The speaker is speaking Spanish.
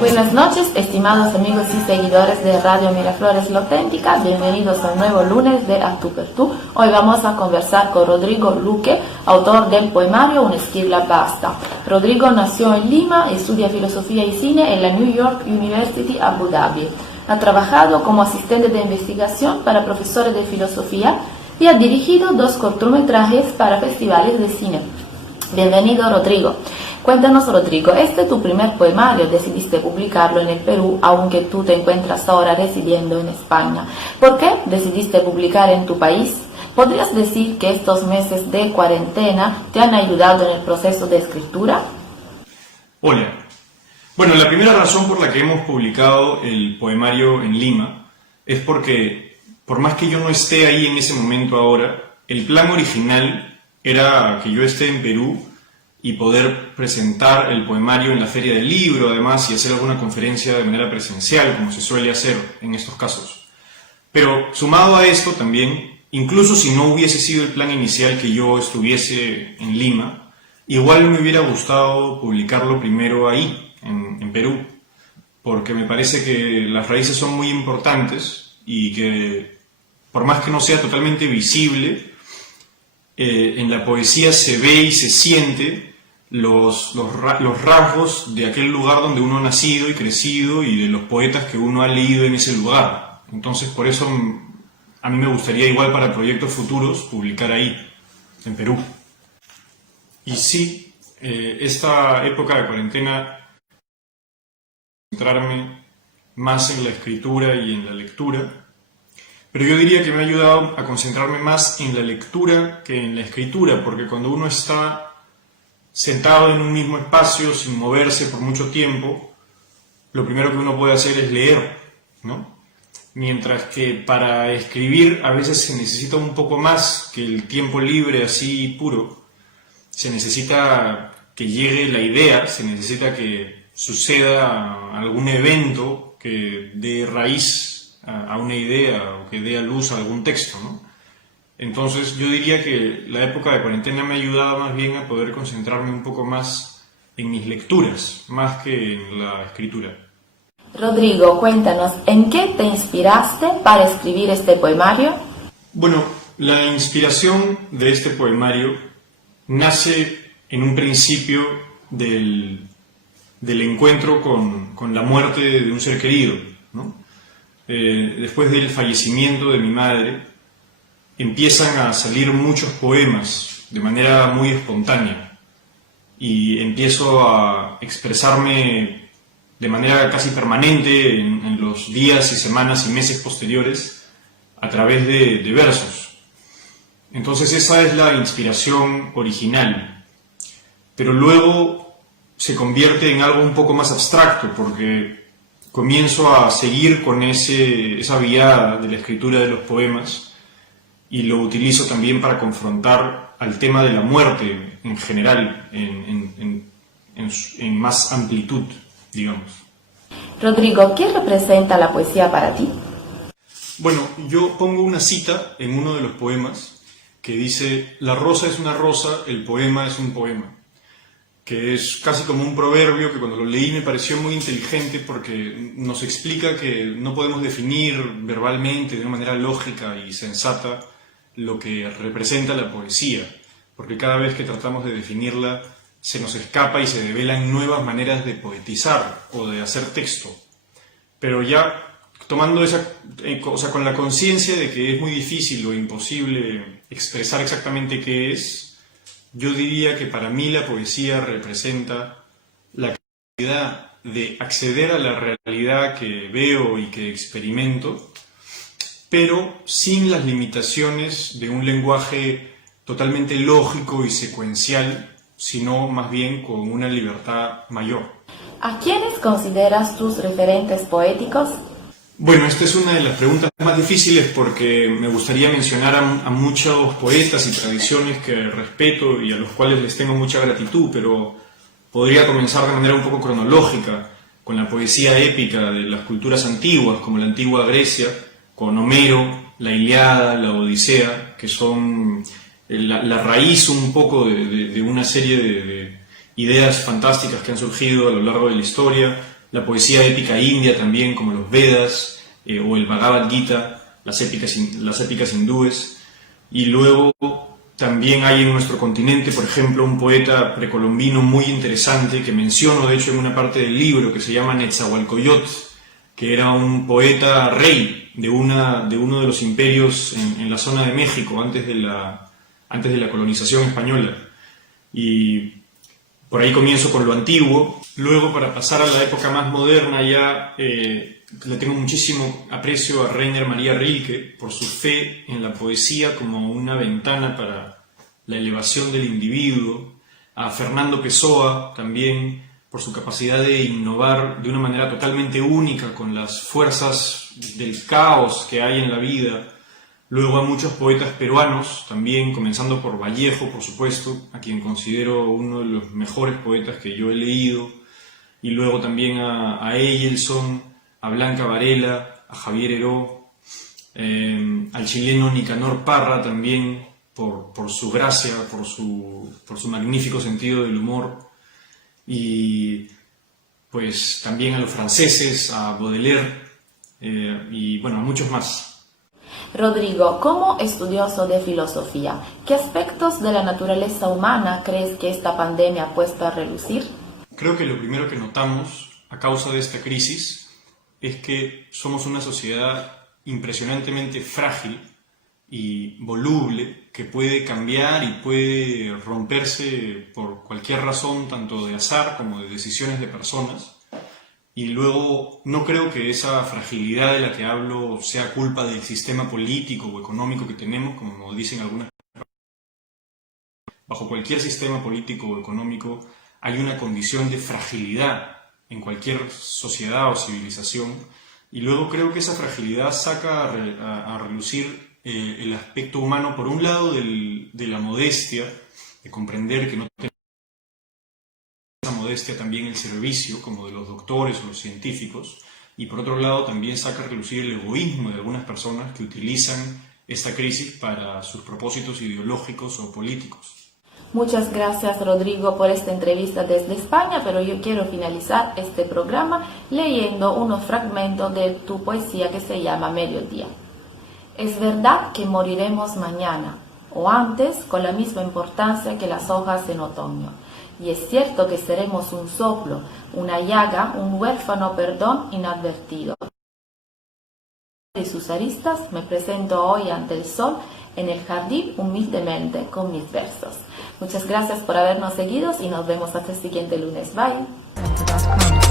Buenas noches, estimados amigos y seguidores de Radio Miraflores La Auténtica. Bienvenidos a un nuevo lunes de A Tu Per Tu. Hoy vamos a conversar con Rodrigo Luque, autor del poemario Un esquirla basta. Rodrigo nació en Lima, estudia filosofía y cine en la New York University Abu Dhabi. Ha trabajado como asistente de investigación para profesores de filosofía y ha dirigido 2 cortometrajes para festivales de cine. Bienvenido, Rodrigo. Cuéntanos, Rodrigo, este es tu primer poemario, decidiste publicarlo en el Perú, aunque tú te encuentras ahora residiendo en España. ¿Por qué decidiste publicar en tu país? ¿Podrías decir que estos meses de cuarentena te han ayudado en el proceso de escritura? Hola. Bueno, la primera razón por la que hemos publicado el poemario en Lima es porque, por más que yo no esté ahí en ese momento ahora, el plan original era que yo esté en Perú y poder presentar el poemario en la Feria del Libro, además, y hacer alguna conferencia de manera presencial, como se suele hacer en estos casos. Pero sumado a esto también, incluso si no hubiese sido el plan inicial que yo estuviese en Lima, igual me hubiera gustado publicarlo primero ahí, en Perú, porque me parece que las raíces son muy importantes y que, por más que no sea totalmente visible, en la poesía se ve y se siente los rasgos de aquel lugar donde uno ha nacido y crecido y de los poetas que uno ha leído en ese lugar. Entonces, por eso a mí me gustaría, igual para proyectos futuros, publicar ahí, en Perú. Y sí, esta época de cuarentena, centrarme más en la escritura y en la lectura, pero yo diría que me ha ayudado a concentrarme más en la lectura que en la escritura, porque cuando uno está sentado en un mismo espacio, sin moverse por mucho tiempo, lo primero que uno puede hacer es leer, ¿no? Mientras que para escribir a veces se necesita un poco más que el tiempo libre así puro. Se necesita que llegue la idea, se necesita que suceda algún evento que dé raíz a una idea o que dé a luz a algún texto, ¿no? Entonces yo diría que la época de cuarentena me ha ayudado más bien a poder concentrarme un poco más en mis lecturas, más que en la escritura. Rodrigo, cuéntanos, ¿en qué te inspiraste para escribir este poemario? Bueno, la inspiración de este poemario nace en un principio del encuentro con la muerte de un ser querido, ¿no? Después del fallecimiento de mi madre, empiezan a salir muchos poemas de manera muy espontánea y empiezo a expresarme de manera casi permanente en los días y semanas y meses posteriores a través de versos. Entonces esa es la inspiración original, pero luego se convierte en algo un poco más abstracto porque comienzo a seguir con esa vía de la escritura de los poemas y lo utilizo también para confrontar al tema de la muerte en general, en más amplitud, digamos. Rodrigo, ¿qué representa la poesía para ti? Bueno, yo pongo una cita en uno de los poemas que dice: la rosa es una rosa, el poema es un poema, que es casi como un proverbio que cuando lo leí me pareció muy inteligente porque nos explica que no podemos definir verbalmente de una manera lógica y sensata lo que representa la poesía, porque cada vez que tratamos de definirla se nos escapa y se develan nuevas maneras de poetizar o de hacer texto. Pero ya tomando con la conciencia de que es muy difícil o imposible expresar exactamente qué es, yo diría que para mí la poesía representa la capacidad de acceder a la realidad que veo y que experimento, pero sin las limitaciones de un lenguaje totalmente lógico y secuencial, sino más bien con una libertad mayor. ¿A quiénes consideras tus referentes poéticos? Bueno, esta es una de las preguntas más difíciles porque me gustaría mencionar a muchos poetas y tradiciones que respeto y a los cuales les tengo mucha gratitud, pero podría comenzar de manera un poco cronológica, con la poesía épica de las culturas antiguas, como la antigua Grecia, con Homero, la Ilíada, la Odisea, que son la raíz un poco de una serie de ideas fantásticas que han surgido a lo largo de la historia, la poesía épica india también, como los Vedas o el Bhagavad Gita, las épicas hindúes, y luego también hay en nuestro continente, por ejemplo, un poeta precolombino muy interesante que menciono, de hecho, en una parte del libro, que se llama Netzahualcoyotl, que era un poeta rey de uno de los imperios en la zona de México, antes de la colonización española. Y por ahí comienzo con lo antiguo. Luego, para pasar a la época más moderna, ya le tengo muchísimo aprecio a Rainer Maria Rilke por su fe en la poesía como una ventana para la elevación del individuo, a Fernando Pessoa también por su capacidad de innovar de una manera totalmente única con las fuerzas del caos que hay en la vida. Luego a muchos poetas peruanos también, comenzando por Vallejo, por supuesto, a quien considero uno de los mejores poetas que yo he leído, y luego también a Egelson, a Blanca Varela, a Javier Heró, al chileno Nicanor Parra también, por su gracia, por su magnífico sentido del humor, y pues también a los franceses, a Baudelaire, y bueno, a muchos más. Rodrigo, como estudioso de filosofía, ¿qué aspectos de la naturaleza humana crees que esta pandemia ha puesto a relucir? Creo que lo primero que notamos a causa de esta crisis es que somos una sociedad impresionantemente frágil y voluble, que puede cambiar y puede romperse por cualquier razón, tanto de azar como de decisiones de personas. Y luego no creo que esa fragilidad de la que hablo sea culpa del sistema político o económico que tenemos, como dicen algunas personas. Bajo cualquier sistema político o económico hay una condición de fragilidad en cualquier sociedad o civilización, y luego creo que esa fragilidad saca a relucir el aspecto humano, por un lado de la modestia, de comprender que no tenemos esa modestia, también el servicio, como de los doctores o los científicos, y por otro lado también saca a relucir el egoísmo de algunas personas que utilizan esta crisis para sus propósitos ideológicos o políticos. Muchas gracias, Rodrigo, por esta entrevista desde España, pero yo quiero finalizar este programa leyendo unos fragmentos de tu poesía que se llama Mediodía. Es verdad que moriremos mañana, o antes, con la misma importancia que las hojas en otoño. Y es cierto que seremos un soplo, una llaga, un huérfano perdón inadvertido. De sus aristas me presento hoy ante el sol en el jardín humildemente con mis versos. Muchas gracias por habernos seguido y nos vemos hasta el siguiente lunes. Bye.